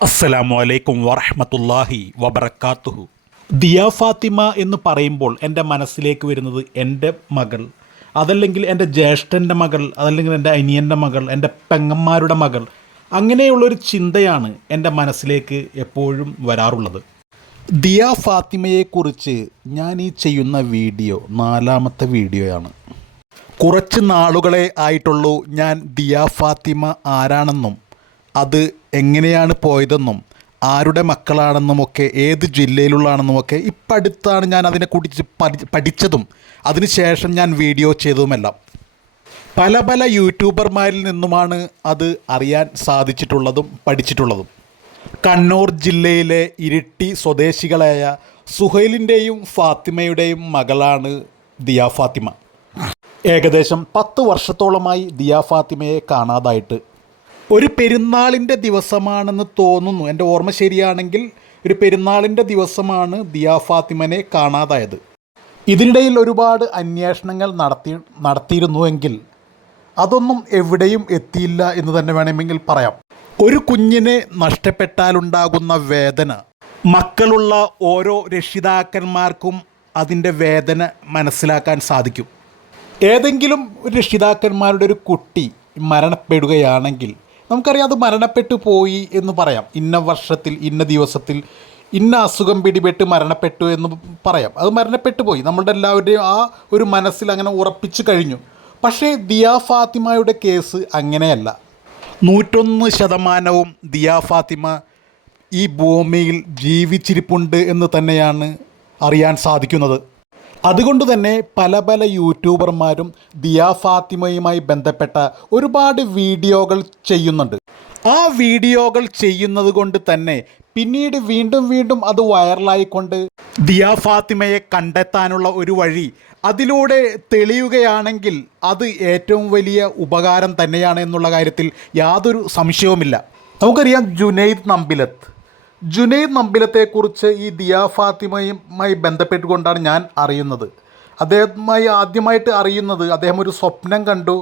അസ്സലാമു അലൈക്കും വറഹമത്തല്ലാഹി വബർക്കാത്തുഹു ദിയ ഫാത്തിമ എന്ന് പറയുമ്പോൾ എന്റെ മനസ്സിലേക്ക് വരുന്നത് എന്റെ മകൾ അതല്ലെങ്കിൽ എന്റെ ജ്യേഷ്ഠന്റെ മകൾ അതല്ലെങ്കിൽ എന്റെ അനിയന്റെ മകൾ എന്റെ പെങ്ങന്മാരുടെ മകൾ. അങ്ങനെയുള്ളൊരു ചിന്തയാണ് എന്റെ മനസ്സിലേക്ക് എപ്പോഴും വരാറുള്ളത്. ദിയ ഫാത്തിമയെക്കുറിച്ച് ഞാൻ ഈ ചെയ്യുന്ന വീഡിയോ നാലാമത്തെ വീഡിയോയാണ്. കുറച്ച് നാളുകളെ ആയിട്ടുള്ളൂ ഞാൻ ദിയ ഫാത്തിമ ആരാണെന്നും അത് എങ്ങനെയാണ് പോയതെന്നും ആരുടെ മക്കളാണെന്നും ഒക്കെ ഏത് ജില്ലയിലുള്ളതാണെന്നുമൊക്കെ ഇപ്പം അടുത്താണ് ഞാൻ അതിനെക്കുറിച്ച് പഠി പഠിച്ചതും അതിനുശേഷം ഞാൻ വീഡിയോ ചെയ്തതുമെല്ലാം. പല പല യൂട്യൂബർമാരിൽ നിന്നുമാണ് അത് അറിയാൻ സാധിച്ചിട്ടുള്ളതും പഠിച്ചിട്ടുള്ളതും. കണ്ണൂർ ജില്ലയിലെ ഇരിട്ടി സ്വദേശികളായ സുഹൈലിന്റെയും ഫാത്തിമയുടെയും മകളാണ് ദിയ ഫാത്തിമ. ഏകദേശം പത്ത് വർഷത്തോളമായി ദിയ ഫാത്തിമയെ കാണാതായിട്ട് ഒരു പെരുന്നാളിന്റെ ദിവസമാണെന്ന് തോന്നുന്നു. എന്റെ ഓർമ്മ ശരിയാണെങ്കിൽ ഒരു പെരുന്നാളിന്റെ ദിവസമാണ് ദിയാ ഫാത്തിമനെ കാണാതായത്. ഇതിനിടയിൽ ഒരുപാട് അന്വേഷണങ്ങൾ നടത്തി നടത്തിയിരുന്നുവെങ്കിൽ അതൊന്നും എവിടെയും എത്തിയില്ല എന്ന് തന്നെ വേണമെങ്കിൽ പറയാം. ഒരു കുഞ്ഞിനെ നഷ്ടപ്പെട്ടാലുണ്ടാകുന്ന വേദന മക്കളുള്ള ഓരോ രക്ഷിതാക്കന്മാർക്കും അതിന്റെ വേദന മനസ്സിലാക്കാൻ സാധിക്കും. ഏതെങ്കിലും രക്ഷിതാക്കന്മാരുടെ ഒരു കുട്ടി മരണപ്പെടുകയാണെങ്കിൽ നമുക്കറിയാം അത് മരണപ്പെട്ടു പോയി എന്ന് പറയാം. ഇന്ന വർഷത്തിൽ ഇന്ന ദിവസത്തിൽ ഇന്ന അസുഖം പിടിപെട്ട് മരണപ്പെട്ടു എന്ന് പറയാം. അത് മരണപ്പെട്ടു പോയി. നമ്മളുടെ എല്ലാവരുടെയും ആ ഒരു മനസ്സിൽ അങ്ങനെ ഉറപ്പിച്ചു കഴിഞ്ഞു. പക്ഷേ ദിയാ ഫാത്തിമയുടെ കേസ് അങ്ങനെയല്ല. നൂറ്റൊന്ന് ശതമാനവും ദിയാ ഫാത്തിമ ഈ ഭൂമിയിൽ ജീവിച്ചിരിപ്പുണ്ട് എന്ന് തന്നെയാണ് അറിയാൻ സാധിക്കുന്നത്. അതുകൊണ്ട് തന്നെ പല പല യൂട്യൂബർമാരും ദിയ ഫാത്തിമയുമായി ബന്ധപ്പെട്ട ഒരുപാട് വീഡിയോകൾ ചെയ്യുന്നുണ്ട്. ആ വീഡിയോകൾ ചെയ്യുന്നത് കൊണ്ട് തന്നെ പിന്നീട് വീണ്ടും വീണ്ടും അത് വൈറലായിക്കൊണ്ട് ദിയ ഫാത്തിമയെ കണ്ടെത്താനുള്ള ഒരു വഴി അതിലൂടെ തെളിയുകയാണെങ്കിൽ അത് ഏറ്റവും വലിയ ഉപകാരം തന്നെയാണ് എന്നുള്ള കാര്യത്തിൽ യാതൊരു സംശയവുമില്ല. നമുക്കറിയാം ജുനൈദ് നമ്പിലത്ത് ജുനൈദ് നമ്പിലത്തെക്കുറിച്ച് ഈ ദിയ ഫാത്തിമയുമായി ബന്ധപ്പെട്ടുകൊണ്ടാണ് ഞാൻ അറിയുന്നത്. അദ്ദേഹവുമായി ആദ്യമായിട്ട് അറിയുന്നത് അദ്ദേഹം ഒരു സ്വപ്നം കണ്ടു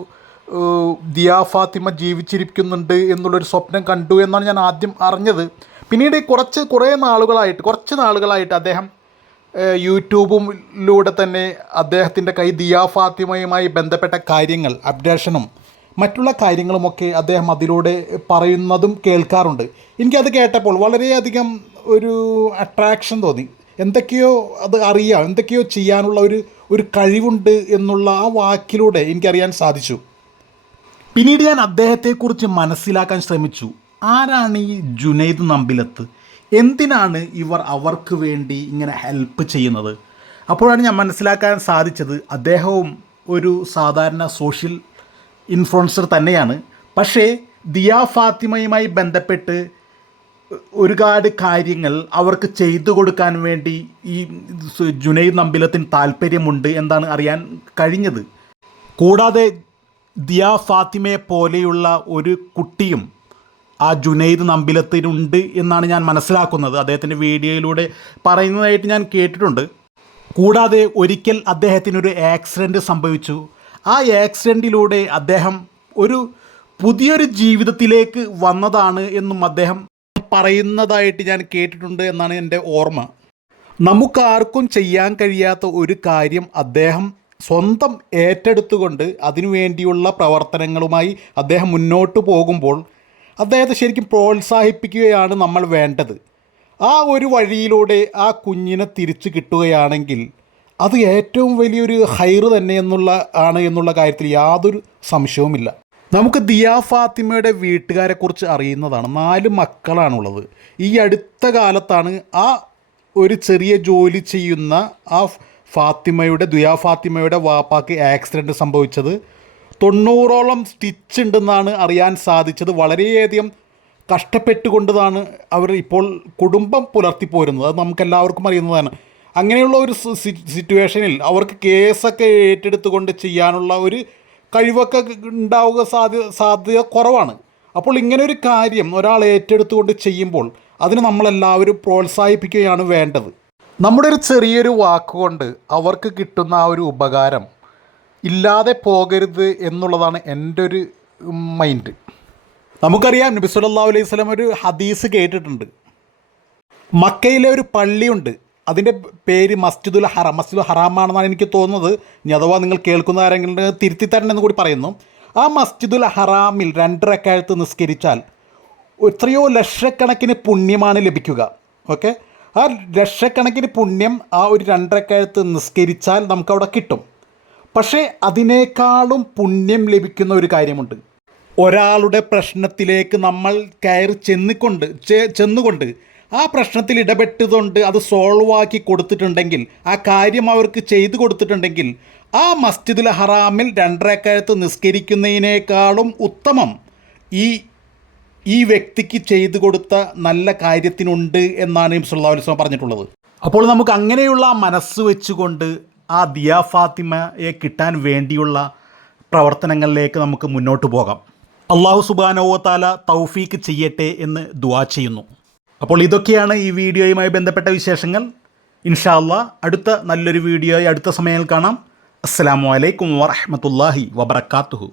ദിയ ഫാത്തിമ ജീവിച്ചിരിക്കുന്നുണ്ട് എന്നുള്ളൊരു സ്വപ്നം കണ്ടു എന്നാണ് ഞാൻ ആദ്യം അറിഞ്ഞത്. പിന്നീട് കുറച്ച് കുറേ നാളുകളായിട്ട് കുറച്ച് നാളുകളായിട്ട് അദ്ദേഹം യൂട്യൂബിലൂടെ തന്നെ അദ്ദേഹത്തിന്റെ കൈ ദിയ ഫാത്തിമയുമായി ബന്ധപ്പെട്ട കാര്യങ്ങൾ അപ്ഡേഷനും മറ്റുള്ള കാര്യങ്ങളുമൊക്കെ അദ്ദേഹം അതിലൂടെ പറയുന്നതും കേൾക്കാറുണ്ട്. എനിക്കത് കേട്ടപ്പോൾ വളരെയധികം ഒരു അട്രാക്ഷൻ തോന്നി. എന്തൊക്കെയോ അത് അറിയാം എന്തൊക്കെയോ ചെയ്യാനുള്ള ഒരു ഒരു കഴിവുണ്ട് എന്നുള്ള ആ വാക്കിലൂടെ എനിക്കറിയാൻ സാധിച്ചു. പിന്നീട് ഞാൻ അദ്ദേഹത്തെക്കുറിച്ച് മനസ്സിലാക്കാൻ ശ്രമിച്ചു. ആരാണ് ഈ ജുനൈദ് നമ്പിലത്ത്? എന്തിനാണ് ഇവർ അവർക്ക് വേണ്ടി ഇങ്ങനെ ഹെൽപ്പ് ചെയ്യുന്നത്? അപ്പോഴാണ് ഞാൻ മനസ്സിലാക്കാൻ സാധിച്ചത് അദ്ദേഹവും ഒരു സാധാരണ സോഷ്യൽ ഇൻഫ്ലുവൻസർ തന്നെയാണ്. പക്ഷേ ദിയ ഫാത്തിമയുമായി ബന്ധപ്പെട്ട് ഒരുപാട് കാര്യങ്ങൾ അവർക്ക് ചെയ്തു കൊടുക്കാൻ വേണ്ടി ഈ ജുനൈദ് നമ്പിലത്തിന് താല്പര്യമുണ്ട് എന്താണ് അറിയാൻ കഴിഞ്ഞത്. കൂടാതെ ദിയ ഫാത്തിമയെ പോലെയുള്ള ഒരു കുട്ടിയും ആ ജുനൈദ് നമ്പിലത്തിനുണ്ട് എന്നാണ് ഞാൻ മനസ്സിലാക്കുന്നത്. അദ്ദേഹത്തിന്റെ വീഡിയോയിലൂടെ പറയുന്നതായിട്ട് ഞാൻ കേട്ടിട്ടുണ്ട്. കൂടാതെ ഒരിക്കൽ അദ്ദേഹത്തിനൊരു ആക്സിഡന്റ് സംഭവിച്ചു. ആ ആക്സിഡന്റിലൂടെ അദ്ദേഹം ഒരു പുതിയൊരു ജീവിതത്തിലേക്ക് വന്നതാണ് എന്നും അദ്ദേഹം പറയുന്നതായിട്ട് ഞാൻ കേട്ടിട്ടുണ്ട് എന്നാണ് എന്റെ ഓർമ്മ. നമുക്കാർക്കും ചെയ്യാൻ കഴിയാത്ത ഒരു കാര്യം അദ്ദേഹം സ്വന്തം ഏറ്റെടുത്തുകൊണ്ട് അതിനുവേണ്ടിയുള്ള പ്രവർത്തനങ്ങളുമായി അദ്ദേഹം മുന്നോട്ട് പോകുമ്പോൾ അദ്ദേഹത്തെ ശരിക്കും പ്രോത്സാഹിപ്പിക്കുകയാണ് നമ്മൾ വേണ്ടത്. ആ ഒരു വഴിയിലൂടെ ആ കുഞ്ഞിനെ തിരിച്ചു കിട്ടുകയാണെങ്കിൽ അത് ഏറ്റവും വലിയൊരു ഹൈറ് തന്നെ എന്നുള്ള ആണ് എന്നുള്ള കാര്യത്തിൽ യാതൊരു സംശയവുമില്ല. നമുക്ക് ദിയാ ഫാത്തിമയുടെ വീട്ടുകാരെക്കുറിച്ച് അറിയുന്നതാണ്. നാല് മക്കളാണുള്ളത്. ഈ അടുത്ത കാലത്താണ് ആ ഒരു ചെറിയ ജോലി ചെയ്യുന്ന ആ ഫാത്തിമയുടെ ദുയാ ഫാത്തിമയുടെ വാപ്പാക്ക് ആക്സിഡന്റ് സംഭവിച്ചത്. തൊണ്ണൂറോളം സ്റ്റിച്ച് ഉണ്ടെന്നാണ് അറിയാൻ സാധിച്ചത്. വളരെയധികം കഷ്ടപ്പെട്ടുകൊണ്ടതാണ് അവർ ഇപ്പോൾ കുടുംബം പുലർത്തിപ്പോരുന്നത്. അത് നമുക്കെല്ലാവർക്കും അറിയുന്നതാണ്. അങ്ങനെയുള്ള ഒരു സിറ്റുവേഷനിൽ അവർക്ക് കേസൊക്കെ ഏറ്റെടുത്തുകൊണ്ട് ചെയ്യാനുള്ള ഒരു കഴിവൊക്കെ ഉണ്ടാവുക സാധ്യ സാധ്യത കുറവാണ്. അപ്പോൾ ഇങ്ങനെ ഒരു കാര്യം ഒരാൾ ഏറ്റെടുത്തുകൊണ്ട് ചെയ്യുമ്പോൾ അതിന് നമ്മളെല്ലാവരും പ്രോത്സാഹിപ്പിക്കുകയാണ് വേണ്ടത്. നമ്മുടെ ഒരു ചെറിയൊരു വാക്കുകൊണ്ട് അവർക്ക് കിട്ടുന്ന ആ ഒരു ഉപകാരം ഇല്ലാതെ പോകരുത് എന്നുള്ളതാണ് എന്റെ ഒരു മൈൻഡ്. നമുക്കറിയാം നബി അലൈഹി സ്വലം ഒരു ഹദീസ് കേട്ടിട്ടുണ്ട്. മക്കയിലെ ഒരു പള്ളിയുണ്ട്. അതിന്റെ പേര് മസ്ജിദുൽ ഹറാം മസ്ജിദുൽ ഹറാമാണെന്നാണ് എനിക്ക് തോന്നുന്നത്. ഇനി അഥവാ നിങ്ങൾ കേൾക്കുന്ന ആരെങ്കിലും തിരുത്തി തരണമെന്ന് കൂടി പറയുന്നു. ആ മസ്ജിദുൽ ഹറാമിൽ രണ്ടരക്കാലത്ത് നിസ്കരിച്ചാൽ എത്രയോ ലക്ഷക്കണക്കിന് പുണ്യമാണ് ലഭിക്കുക. ഓക്കെ? ആ ലക്ഷക്കണക്കിന് പുണ്യം ആ ഒരു രണ്ടരക്കാലത്ത് നിസ്കരിച്ചാൽ നമുക്കവിടെ കിട്ടും. പക്ഷേ അതിനേക്കാളും പുണ്യം ലഭിക്കുന്ന ഒരു കാര്യമുണ്ട്. ഒരാളുടെ പ്രശ്നത്തിലേക്ക് നമ്മൾ കയറി ചെന്നിക്കൊണ്ട് ചെന്നുകൊണ്ട് ആ പ്രശ്നത്തിൽ ഇടപെട്ടതുകൊണ്ട് അത് സോൾവ് ആക്കി കൊടുത്തിട്ടുണ്ടെങ്കിൽ ആ കാര്യം അവർക്ക് ചെയ്തു കൊടുത്തിട്ടുണ്ടെങ്കിൽ ആ മസ്ജിദുൽ ഹറാമിൽ രണ്ടരക്കാലത്ത് നിസ്കരിക്കുന്നതിനേക്കാളും ഉത്തമം ഈ ഈ വ്യക്തിക്ക് ചെയ്തു കൊടുത്ത നല്ല കാര്യത്തിനുണ്ട് എന്നാണ് അലൈഹി വസല്ലം പറഞ്ഞിട്ടുള്ളത്. അപ്പോൾ നമുക്ക് അങ്ങനെയുള്ള മനസ്സ് വെച്ചുകൊണ്ട് ആ ദിയാ ഫാത്തിമയെ കിട്ടാൻ വേണ്ടിയുള്ള പ്രവർത്തനങ്ങളിലേക്ക് നമുക്ക് മുന്നോട്ട് പോകാം. അള്ളാഹു സുബാനോ താല തൗഫീക്ക് ചെയ്യട്ടെ എന്ന് ദുവാ ചെയ്യുന്നു. അപ്പോൾ ഇതൊക്കെയാണ് ഈ വീഡിയോയുമായി ബന്ധപ്പെട്ട വിശേഷങ്ങൾ. ഇൻഷാല്ല അടുത്ത നല്ലൊരു വീഡിയോയി അടുത്ത സമയങ്ങളിൽ കാണാം. അസ്സാം വലൈക്കും വറഹമത്തല്ലാഹി വബർക്കാത്തുഹു